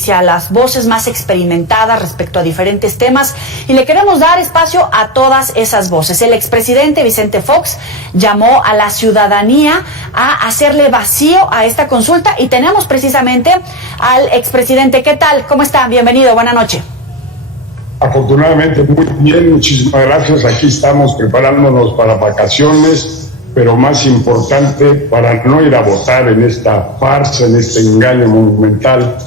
noticia, las voces más experimentadas respecto a diferentes temas, y le queremos dar espacio a todas esas voces. El expresidente Vicente Fox llamó a la ciudadanía a hacerle vacío a esta consulta, y tenemos precisamente al expresidente. ¿Qué tal? ¿Cómo está? Bienvenido, buena noche. Afortunadamente, muy bien, muchísimas gracias. Aquí estamos preparándonos para vacaciones, pero más importante, para no ir a votar en esta farsa, en este engaño monumental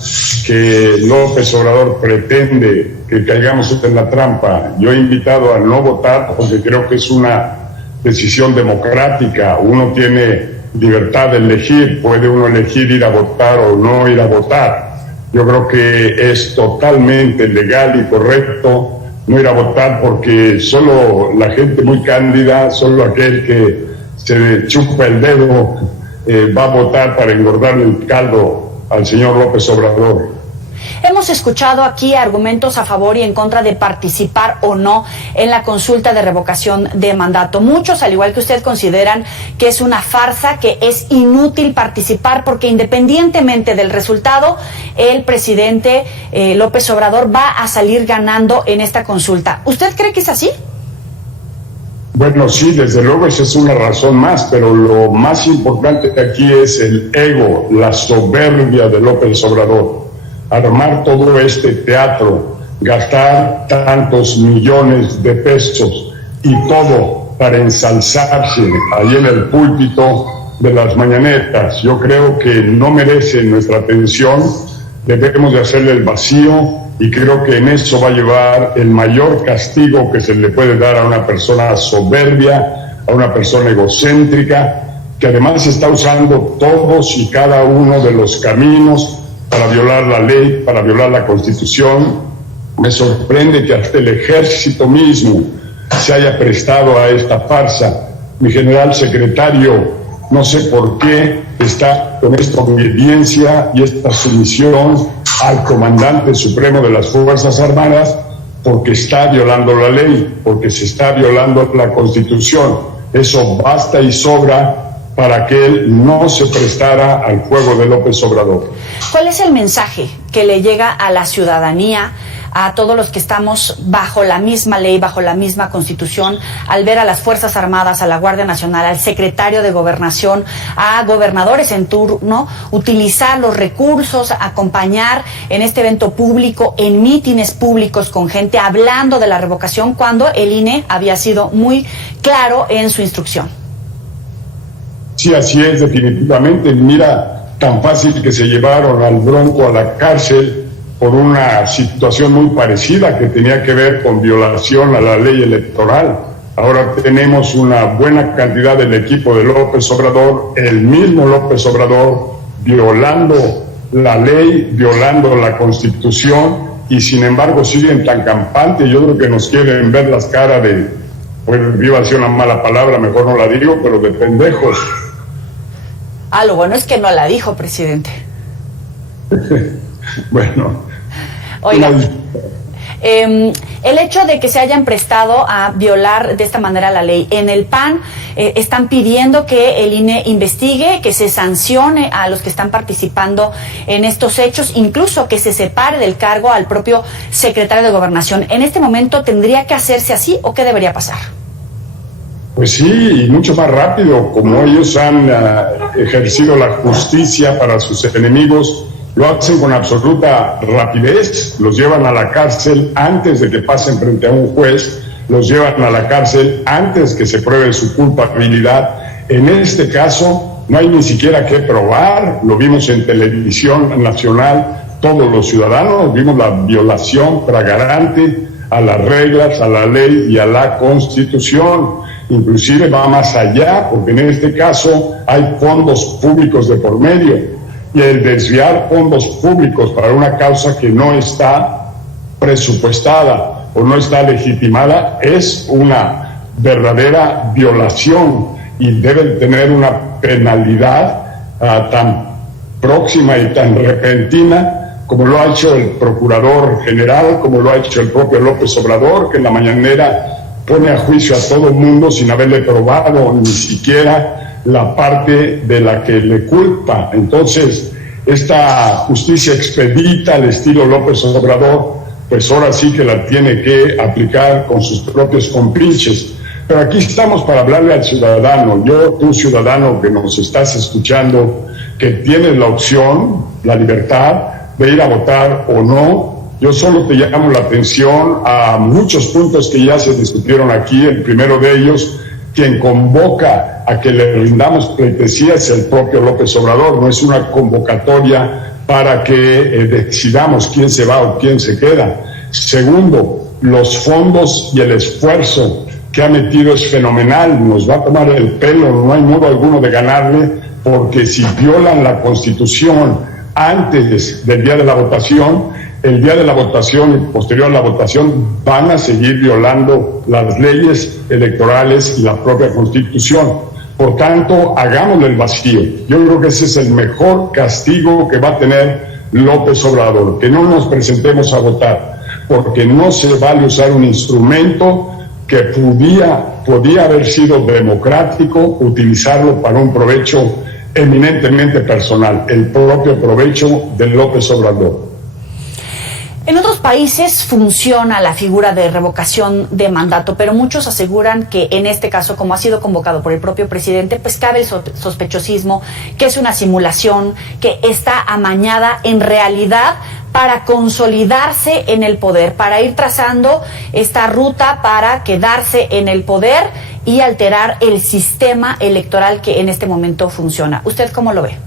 que López Obrador pretende que caigamos en la trampa. Yo he invitado a no votar porque creo que es una decisión democrática. Uno tiene libertad de elegir, puede uno elegir ir a votar o no ir a votar. Yo creo que es totalmente legal y correcto no ir a votar, porque solo la gente muy cándida, solo aquel que se chupa el dedo va a votar para engordar el caldo al señor López Obrador. Hemos escuchado aquí argumentos a favor y en contra de participar o no en la consulta de revocación de mandato. Muchos, al igual que usted, consideran que es una farsa, que es inútil participar, porque independientemente del resultado, el presidente López Obrador va a salir ganando en esta consulta. ¿Usted cree que es así? Bueno, sí, desde luego esa es una razón más, pero lo más importante aquí es el ego, la soberbia de López Obrador. Armar todo este teatro, gastar tantos millones de pesos y todo para ensalzarse ahí en el púlpito de las mañanetas. Yo creo que no merece nuestra atención, debemos de hacerle el vacío, y creo que en eso va a llevar el mayor castigo que se le puede dar a una persona soberbia, a una persona egocéntrica, que además está usando todos y cada uno de los caminos para violar la ley, para violar la Constitución. Me sorprende que hasta el ejército mismo se haya prestado a esta farsa. Mi general secretario, no sé por qué, está con esta obediencia y esta sumisión al comandante supremo de las Fuerzas Armadas, porque está violando la ley, porque se está violando la Constitución. Eso basta y sobra para que él no se prestara al juego de López Obrador. ¿Cuál es el mensaje que le llega a la ciudadanía, a todos los que estamos bajo la misma ley, bajo la misma Constitución, al ver a las Fuerzas Armadas, a la Guardia Nacional, al secretario de Gobernación, a gobernadores en turno, utilizar los recursos, acompañar en este evento público, en mítines públicos con gente hablando de la revocación, cuando el INE había sido muy claro en su instrucción? Sí, así es, definitivamente. Mira, tan fácil que se llevaron al Bronco a la cárcel por una situación muy parecida que tenía que ver con violación a la ley electoral. Ahora tenemos una buena cantidad del equipo de López Obrador, el mismo López Obrador, violando la ley, violando la Constitución, y sin embargo siguen tan campantes. Yo creo que nos quieren ver las caras de, pues iba a ser una mala palabra, mejor no la digo, pero de pendejos. Ah, lo bueno es que no la dijo, presidente. Bueno. Oiga, el hecho de que se hayan prestado a violar de esta manera la ley, en el PAN están pidiendo que el INE investigue, que se sancione a los que están participando en estos hechos, incluso que se separe del cargo al propio secretario de Gobernación. ¿En este momento tendría que hacerse así o qué debería pasar? Pues sí, y mucho más rápido. Como ellos han ejercido la justicia para sus enemigos, lo hacen con absoluta rapidez, los llevan a la cárcel antes de que pasen frente a un juez, los llevan a la cárcel antes que se pruebe su culpabilidad. En este caso no hay ni siquiera que probar, lo vimos en televisión nacional, todos los ciudadanos vimos la violación flagrante a las reglas, a la ley y a la Constitución. Inclusive va más allá, porque en este caso hay fondos públicos de por medio, y el desviar fondos públicos para una causa que no está presupuestada o no está legitimada es una verdadera violación y debe tener una penalidad tan próxima y tan repentina como lo ha hecho el Procurador General, como lo ha hecho el propio López Obrador, que en la mañanera pone a juicio a todo el mundo sin haberle probado ni siquiera la parte de la que le culpa. Entonces, esta justicia expedita al estilo López Obrador, pues ahora sí que la tiene que aplicar con sus propios compinches. Pero aquí estamos para hablarle al ciudadano. Tú ciudadano que nos estás escuchando, que tienes la opción, la libertad de ir a votar o no, yo solo te llamo la atención a muchos puntos que ya se discutieron aquí. El primero de ellos, quien convoca a que le rindamos pleitesía es el propio López Obrador, no es una convocatoria para que decidamos quién se va o quién se queda. Segundo, los fondos y el esfuerzo que ha metido es fenomenal, nos va a tomar el pelo, no hay modo alguno de ganarle, porque si violan la Constitución antes del día de la votación, el día de la votación y posterior a la votación van a seguir violando las leyes electorales y la propia Constitución. Por tanto, hagámosle el vacío. Yo creo que ese es el mejor castigo que va a tener López Obrador, que no nos presentemos a votar, porque no se vale usar un instrumento que podía haber sido democrático, utilizarlo para un provecho eminentemente personal, el propio provecho de López Obrador. En otros países funciona la figura de revocación de mandato, pero muchos aseguran que en este caso, como ha sido convocado por el propio presidente, pues cabe el sospechosismo, que es una simulación, que está amañada en realidad para consolidarse en el poder, para ir trazando esta ruta para quedarse en el poder y alterar el sistema electoral que en este momento funciona. ¿Usted cómo lo ve?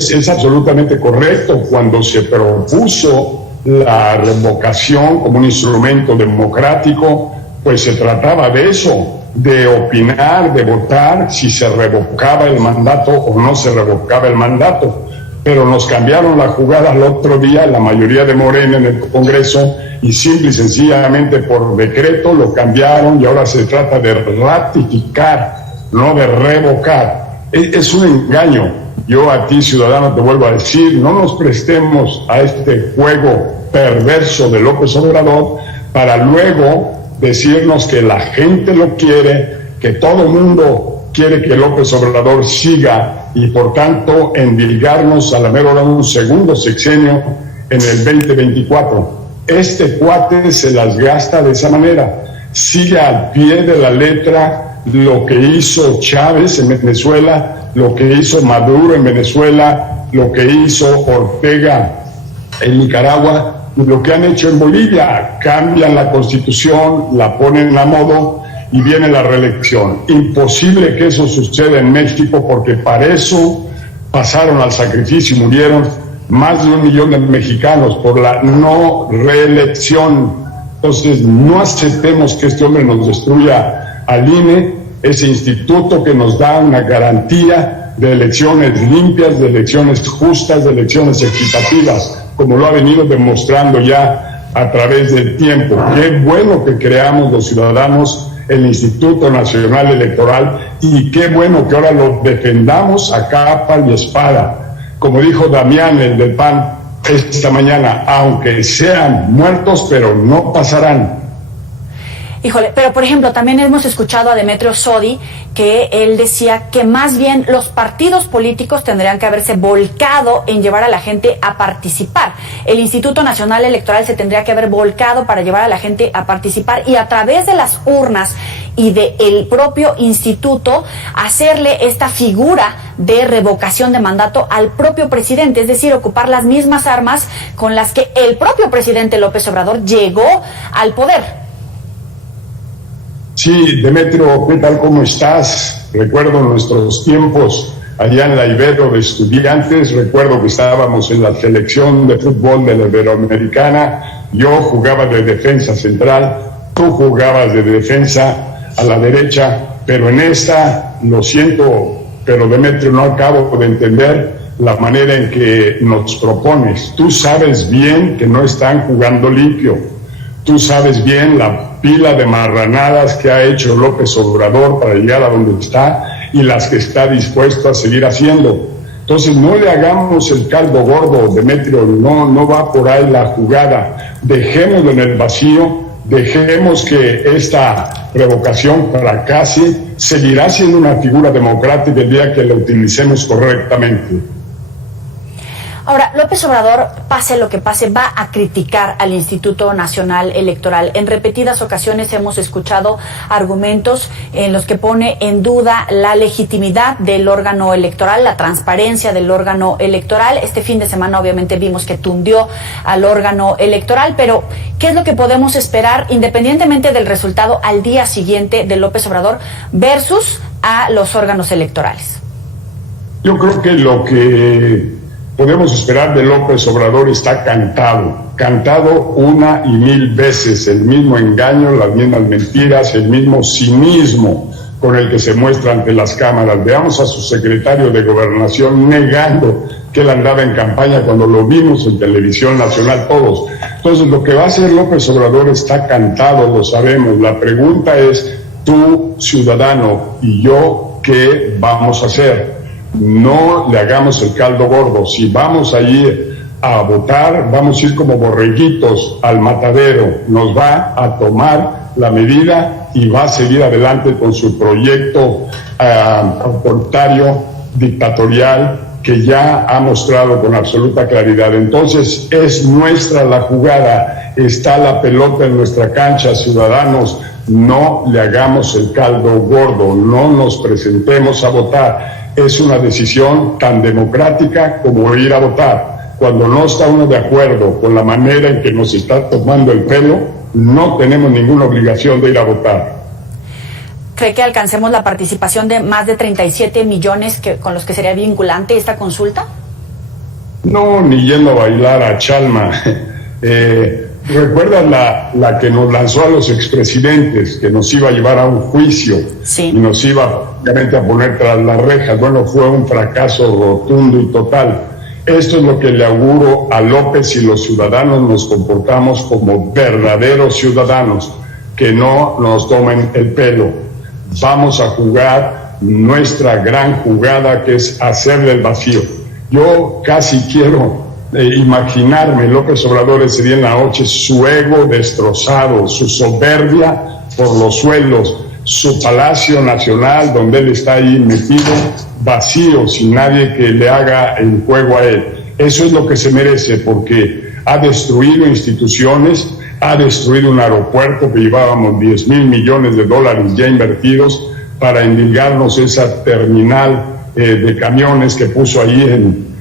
Es absolutamente correcto. Cuando se propuso la revocación como un instrumento democrático, pues se trataba de eso, de opinar, de votar si se revocaba el mandato o no se revocaba el mandato. Pero nos cambiaron la jugada el otro día, la mayoría de Morena en el Congreso, y simple y sencillamente por decreto lo cambiaron y ahora se trata de ratificar, no de revocar. Es un engaño. Yo a ti, ciudadano, te vuelvo a decir, no nos prestemos a este juego perverso de López Obrador para luego decirnos que la gente lo quiere, que todo el mundo quiere que López Obrador siga y por tanto endilgarnos a la mera hora de un segundo sexenio en el 2024. Este cuate se las gasta de esa manera, sigue al pie de la letra lo que hizo Chávez en Venezuela, lo que hizo Maduro en Venezuela, lo que hizo Ortega en Nicaragua y lo que han hecho en Bolivia. Cambian la Constitución, la ponen a modo y viene la reelección. Imposible que eso suceda en México, porque para eso pasaron al sacrificio y murieron más de 1 millón de mexicanos por la no reelección. Entonces no aceptemos que este hombre nos destruya al INE, ese instituto que nos da una garantía de elecciones limpias, de elecciones justas, de elecciones equitativas, como lo ha venido demostrando ya a través del tiempo. Qué bueno que creamos los ciudadanos el Instituto Nacional Electoral y qué bueno que ahora lo defendamos a capa y espada. Como dijo Damián, el del PAN, esta mañana, aunque sean muertos, pero no pasarán. Híjole, pero por ejemplo, también hemos escuchado a Demetrio Sodi, que él decía que más bien los partidos políticos tendrían que haberse volcado en llevar a la gente a participar. El Instituto Nacional Electoral se tendría que haber volcado para llevar a la gente a participar y a través de las urnas y del propio instituto hacerle esta figura de revocación de mandato al propio presidente, es decir, ocupar las mismas armas con las que el propio presidente López Obrador llegó al poder. Sí, Demetrio, ¿qué tal? ¿Cómo estás? Recuerdo nuestros tiempos allá en la Ibero de estudiantes, recuerdo que estábamos en la selección de fútbol de la Iberoamericana, yo jugaba de defensa central, tú jugabas de defensa a la derecha, pero en esta, lo siento, pero Demetrio, no acabo de entender la manera en que nos propones. Tú sabes bien que no están jugando limpio. Tú sabes bien la pila de marranadas que ha hecho López Obrador para llegar a donde está y las que está dispuesto a seguir haciendo. Entonces no le hagamos el caldo gordo, Demetrio, no va por ahí la jugada. Dejémoslo en el vacío, dejemos que esta revocación fracase, seguirá siendo una figura democrática el día que la utilicemos correctamente. Ahora, López Obrador, pase lo que pase, va a criticar al Instituto Nacional Electoral. En repetidas ocasiones hemos escuchado argumentos en los que pone en duda la legitimidad del órgano electoral, la transparencia del órgano electoral. Este fin de semana obviamente vimos que tundió al órgano electoral, pero ¿qué es lo que podemos esperar independientemente del resultado al día siguiente de López Obrador versus a los órganos electorales? Yo creo que lo que podemos esperar de López Obrador está cantado una y mil veces, el mismo engaño, las mismas mentiras, el mismo cinismo con el que se muestra ante las cámaras. Veamos a su secretario de Gobernación negando que él andaba en campaña cuando lo vimos en televisión nacional todos. Entonces, lo que va a hacer López Obrador está cantado, lo sabemos. La pregunta es, tú, ciudadano, y yo, ¿qué vamos a hacer? No le hagamos el caldo gordo. Si vamos a ir a votar, vamos a ir como borreguitos al matadero. Nos va a tomar la medida y va a seguir adelante con su proyecto autoritario, dictatorial, que ya ha mostrado con absoluta claridad. Entonces, es nuestra la jugada, está la pelota en nuestra cancha, ciudadanos. No le hagamos el caldo gordo, no nos presentemos a votar. Es una decisión tan democrática como ir a votar. Cuando no está uno de acuerdo con la manera en que nos está tomando el pelo, no tenemos ninguna obligación de ir a votar. ¿Cree que alcancemos la participación de más de 37 millones con los que sería vinculante esta consulta? No, ni yendo a bailar a Chalma. ¿Recuerdas la que nos lanzó a los expresidentes, que nos iba a llevar a un juicio? Sí. Y nos iba obviamente a poner tras las rejas? Bueno, fue un fracaso rotundo y total. Esto es lo que le auguro a López, y los ciudadanos nos comportamos como verdaderos ciudadanos, que no nos tomen el pelo. Vamos a jugar nuestra gran jugada, que es hacerle el vacío. Yo casi quiero imaginarme López Obrador ese día en la noche, su ego destrozado, su soberbia por los suelos, su Palacio Nacional, donde él está ahí metido, vacío, sin nadie que le haga el juego a él. Eso es lo que se merece, porque ha destruido instituciones, ha destruido un aeropuerto que llevábamos $10,000 millones ya invertidos para endilgarnos esa terminal de camiones que puso ahí en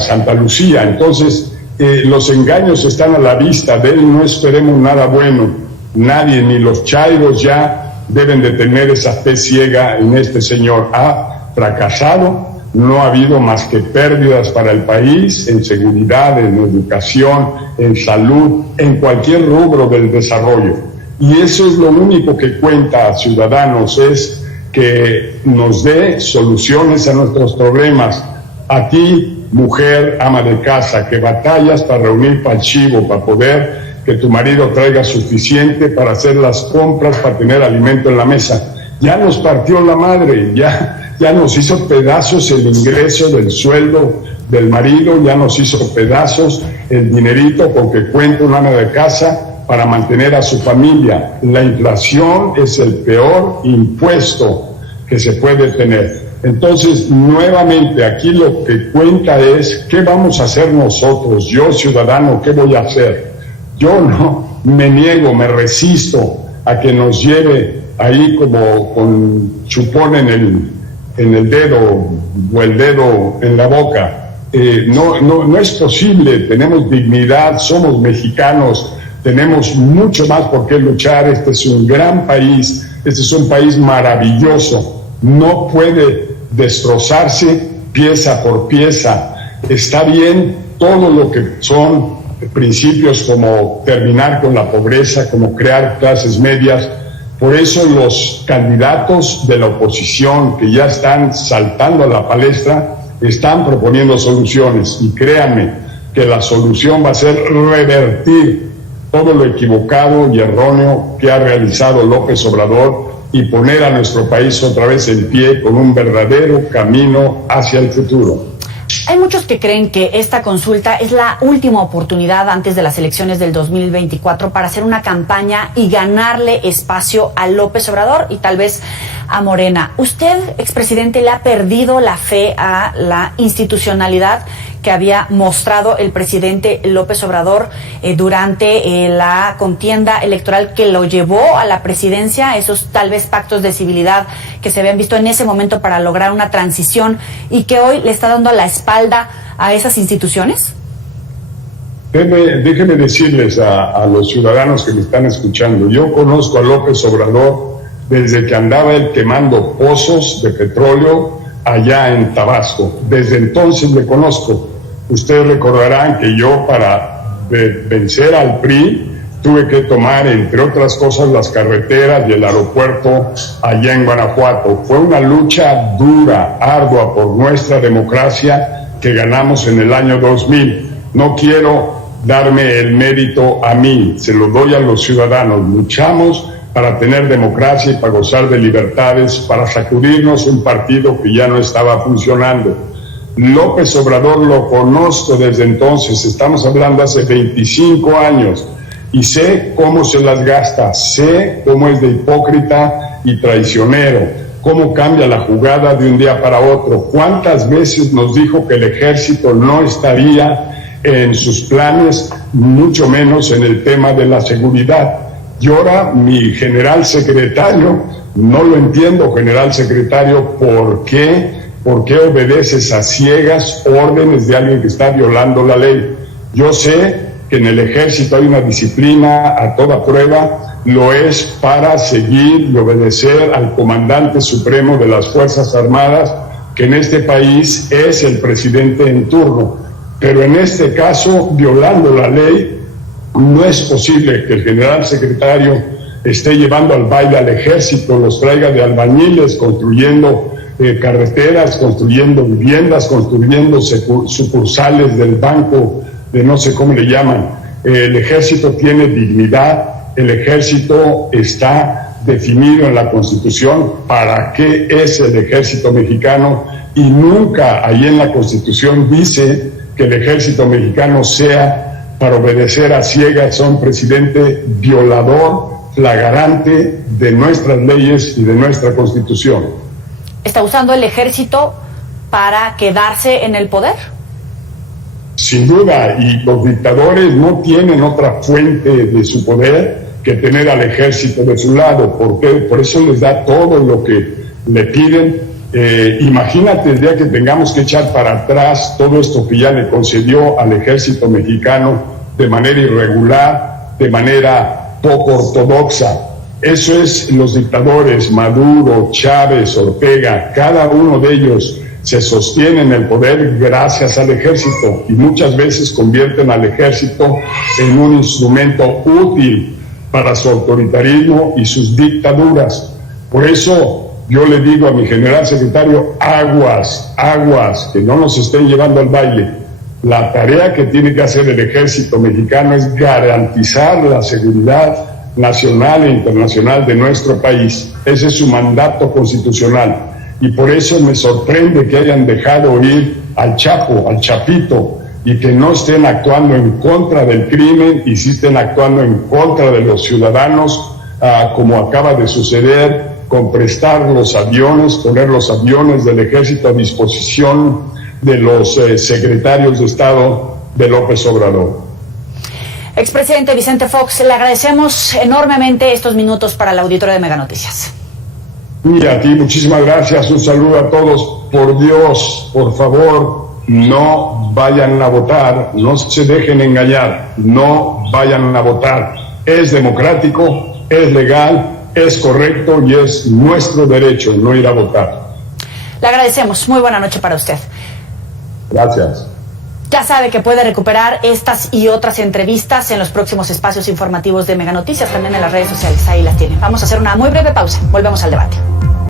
Santa Lucía. Entonces, los engaños están a la vista. De él no esperemos nada bueno. Nadie, ni los chairos ya deben de tener esa fe ciega en este señor. Ha fracasado, no ha habido más que pérdidas para el país en seguridad, en educación, en salud, en cualquier rubro del desarrollo. Y eso es lo único que cuenta, ciudadanos, es que nos dé soluciones a nuestros problemas. A ti, mujer, ama de casa, que batallas para reunir para el chivo, para poder que tu marido traiga suficiente para hacer las compras, para tener alimento en la mesa. Ya nos partió la madre, ya nos hizo pedazos el ingreso del sueldo del marido, ya nos hizo pedazos el dinerito porque cuenta un ama de casa para mantener a su familia. La inflación es el peor impuesto que se puede tener. Entonces, nuevamente, aquí lo que cuenta es qué vamos a hacer nosotros. Yo, ciudadano, ¿qué voy a hacer? Yo no me niego, me resisto a que nos lleve ahí como con chupón en el dedo o el dedo en la boca. No es posible. Tenemos dignidad, somos mexicanos, tenemos mucho más por qué luchar. Este es un gran país, este es un país maravilloso. No puede destrozarse pieza por pieza. Está bien todo lo que son principios como terminar con la pobreza, como crear clases medias. Por eso los candidatos de la oposición que ya están saltando a la palestra están proponiendo soluciones, y créanme que la solución va a ser revertir todo lo equivocado y erróneo que ha realizado López Obrador y poner a nuestro país otra vez en pie con un verdadero camino hacia el futuro. Hay muchos que creen que esta consulta es la última oportunidad antes de las elecciones del 2024 para hacer una campaña y ganarle espacio a López Obrador y tal vez a Morena. ¿Usted, expresidente, le ha perdido la fe a la institucionalidad que había mostrado el presidente López Obrador durante la contienda electoral que lo llevó a la presidencia, esos tal vez pactos de civilidad que se habían visto en ese momento para lograr una transición y que hoy le está dando la espalda a esas instituciones? Déjenme decirles a los ciudadanos que me están escuchando, yo conozco a López Obrador desde que andaba él quemando pozos de petróleo allá en Tabasco. Desde entonces le conozco. Ustedes recordarán que yo, para vencer al PRI, tuve que tomar, entre otras cosas, las carreteras y el aeropuerto allá en Guanajuato. Fue una lucha dura, ardua por nuestra democracia que ganamos en el año 2000. No quiero darme el mérito a mí, se lo doy a los ciudadanos. Luchamos para tener democracia y para gozar de libertades, para sacudirnos un partido que ya no estaba funcionando. López Obrador lo conozco desde entonces, estamos hablando hace 25 años, y sé cómo se las gasta, sé cómo es de hipócrita y traicionero, cómo cambia la jugada de un día para otro. ¿Cuántas veces nos dijo que el ejército no estaría en sus planes, mucho menos en el tema de la seguridad? Y ahora mi general secretario, no lo entiendo, general secretario, ¿por qué obedeces a ciegas órdenes de alguien que está violando la ley? Yo sé que en el ejército hay una disciplina a toda prueba, lo es para seguir y obedecer al comandante supremo de las Fuerzas Armadas, que en este país es el presidente en turno. Pero en este caso, violando la ley, no es posible que el general secretario esté llevando al baile al ejército, los traiga de albañiles, construyendo carreteras, construyendo viviendas, construyendo sucursales del banco, de no sé cómo le llaman. El ejército tiene dignidad, el ejército está definido en la Constitución para qué es el ejército mexicano, y nunca ahí en la Constitución dice que el ejército mexicano sea para obedecer a ciegas a un presidente violador, flagrante de nuestras leyes y de nuestra Constitución. ¿Está usando el ejército para quedarse en el poder? Sin duda, y los dictadores no tienen otra fuente de su poder que tener al ejército de su lado, porque por eso les da todo lo que le piden. Imagínate el día que tengamos que echar para atrás todo esto que ya le concedió al ejército mexicano de manera irregular, de manera poco ortodoxa. Eso es los dictadores, Maduro, Chávez, Ortega, cada uno de ellos se sostiene en el poder gracias al ejército, y muchas veces convierten al ejército en un instrumento útil para su autoritarismo y sus dictaduras. Por eso yo le digo a mi general secretario, aguas, que no nos estén llevando al baile. La tarea que tiene que hacer el ejército mexicano es garantizar la seguridad nacional e internacional de nuestro país. Ese es su mandato constitucional. Y por eso me sorprende que hayan dejado ir al Chapo, al Chapito, y que no estén actuando en contra del crimen y sí estén actuando en contra de los ciudadanos, como acaba de suceder con prestar los aviones, poner los aviones del ejército a disposición de los secretarios de Estado de López Obrador. Expresidente Vicente Fox, le agradecemos enormemente estos minutos para el auditorio de Mega Noticias. Y a ti, muchísimas gracias, un saludo a todos. Por Dios, por favor, no vayan a votar, no se dejen engañar, no vayan a votar. Es democrático, es legal, es correcto y es nuestro derecho no ir a votar. Le agradecemos, muy buena noche para usted. Gracias. Ya sabe que puede recuperar estas y otras entrevistas en los próximos espacios informativos de Mega Noticias, también en las redes sociales, ahí las tiene. Vamos a hacer una muy breve pausa, volvemos al debate.